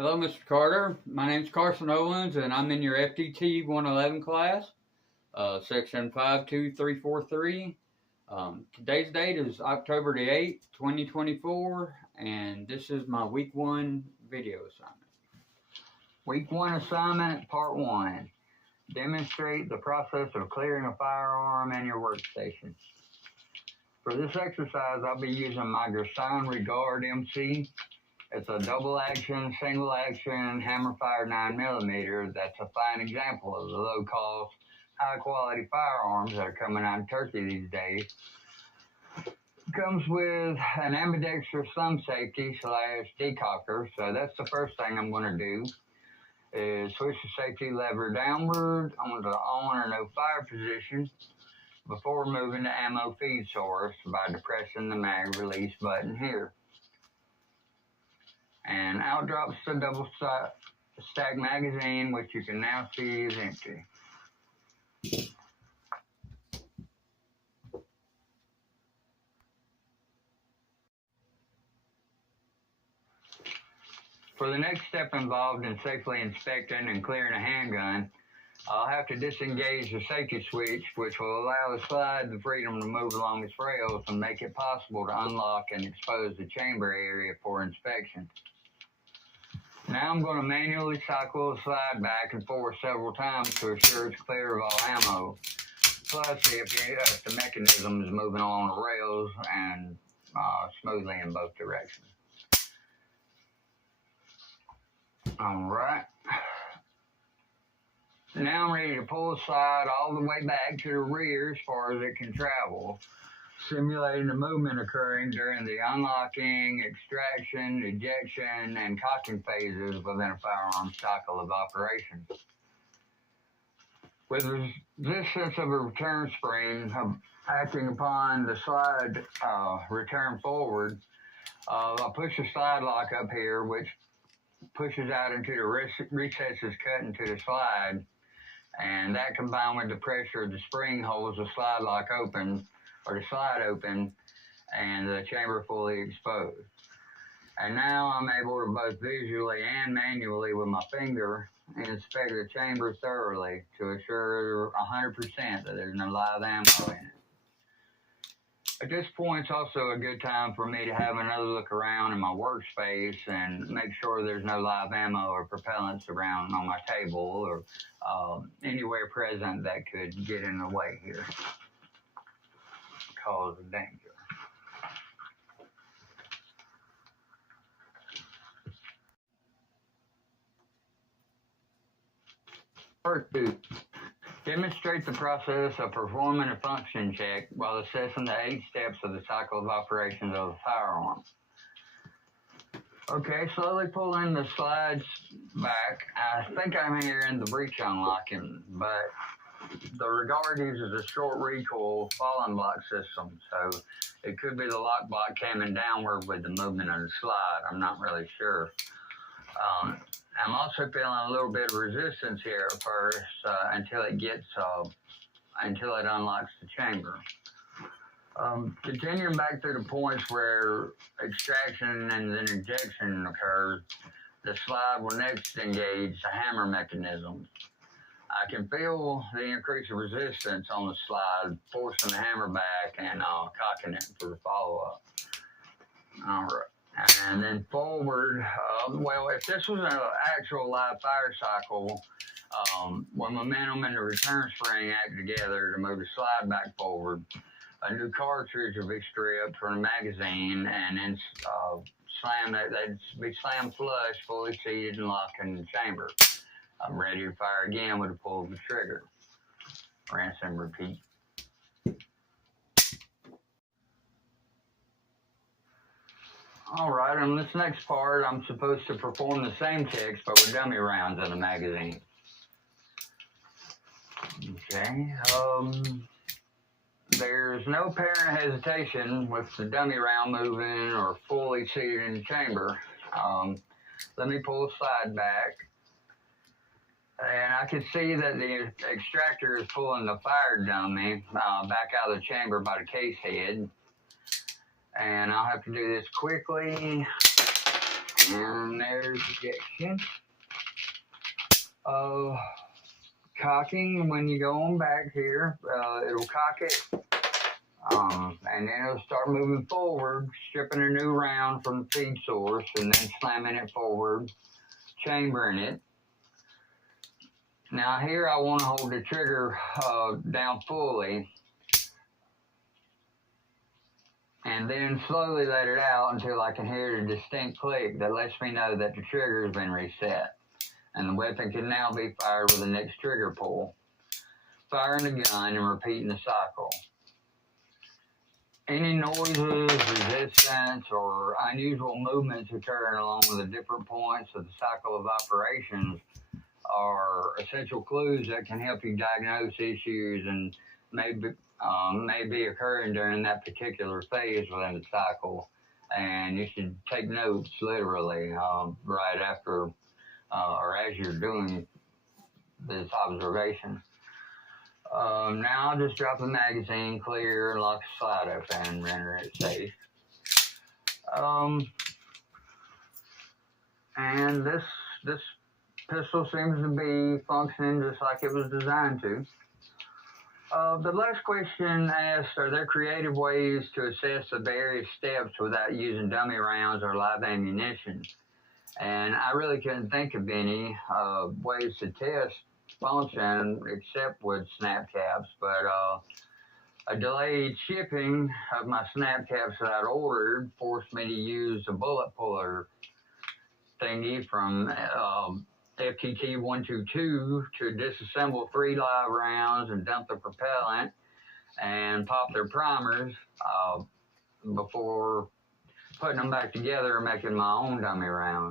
Hello, Mr. Carter. My name's Carson Owens, and I'm in your FTT 111 class, section 52343. Today's date is October the 8th, 2024, and this is my Week 1 video assignment. Week 1 assignment, Part 1. Demonstrate the process of clearing a firearm and your workstation. For this exercise, I'll be using my Gerson Regard MC. It's a double action, single action, hammer fire 9mm. That's a fine example of the low cost, high quality firearms that are coming out of Turkey these days. Comes with an ambidextrous thumb safety / decocker. So that's the first thing I'm going to do is switch the safety lever downward on the on or no fire position before moving to ammo feed source by depressing the mag release button here. And out drops the double stack magazine, which you can now see is empty. For the next step involved in safely inspecting and clearing a handgun, I'll have to disengage the safety switch, which will allow the slide the freedom to move along its rails and make it possible to unlock and expose the chamber area for inspection. Now I'm going to manually cycle the slide back and forth several times to assure it's clear of all ammo. Plus, if the mechanism is moving along the rails and smoothly in both directions. All right. Now I'm ready to pull the slide all the way back to the rear as far as it can travel, simulating the movement occurring during the unlocking, extraction, ejection, and cocking phases within a firearm cycle of operation. With resistance of a return spring acting upon the slide return forward, I'll push the slide lock up here, which pushes out into the recesses cut into the slide, and that combined with the pressure of the spring holds the slide lock open, or the slide open, and the chamber fully exposed. And now I'm able to both visually and manually with my finger inspect the chamber thoroughly to assure 100% that there's no live ammo in it. At this point, it's also a good time for me to have another look around in my workspace and make sure there's no live ammo or propellants around on my table or anywhere present that could get in the way here, cause a danger. Part 2. Demonstrate the process of performing a function check while assessing the 8 steps of the cycle of operations of a firearm. Okay, slowly pulling the slides back. I think I'm hearing the breech unlocking, but the Regard uses a short recoil falling block system, so it could be the lock block coming downward with the movement of the slide. I'm not really sure. I'm also feeling a little bit of resistance here at first until it unlocks the chamber. Continuing back through the points where extraction and then ejection occurs, the slide will next engage the hammer mechanism. I can feel the increase of resistance on the slide, forcing the hammer back and cocking it for the follow-up. All right. And then forward, well, if this was an actual live fire cycle, when momentum and the return spring act together to move the slide back forward, a new cartridge will be stripped from the magazine and then they'd be slammed flush, fully seated and locked in the chamber. I'm ready to fire again with a pull of the trigger. Rinse and repeat. All right, on this next part, I'm supposed to perform the same checks, but with dummy rounds in the magazine. Okay, there's no apparent hesitation with the dummy round moving or fully seated in the chamber. Let me pull the slide back. And I can see that the extractor is pulling the fire dummy back out of the chamber by the case head. And I'll have to do this quickly And there's ejection. Cocking, when you go on back here, it'll cock it. And then it'll start moving forward, stripping a new round from the feed source, and then slamming it forward, chambering it. Now here I want to hold the trigger down fully, and then slowly let it out until I can hear a distinct click that lets me know that the trigger has been reset, and the weapon can now be fired with the next trigger pull. Firing the gun and repeating the cycle. Any noises, resistance, or unusual movements occurring along the different points of the cycle of operations are essential clues that can help you diagnose issues and may be occurring during that particular phase within the cycle. And you should take notes literally right after or as you're doing this observation. Now I'll just drop the magazine, clear, and lock the slide open, and render it safe. And this pistol seems to be functioning just like it was designed to. The last question asked, are there creative ways to assess the various steps without using dummy rounds or live ammunition? And I really couldn't think of any ways to test function except with snap caps, but a delayed shipping of my snap caps that I'd ordered forced me to use a bullet puller thingy from FTT 122 to disassemble 3 live rounds and dump the propellant and pop their primers before putting them back together and making my own dummy rounds.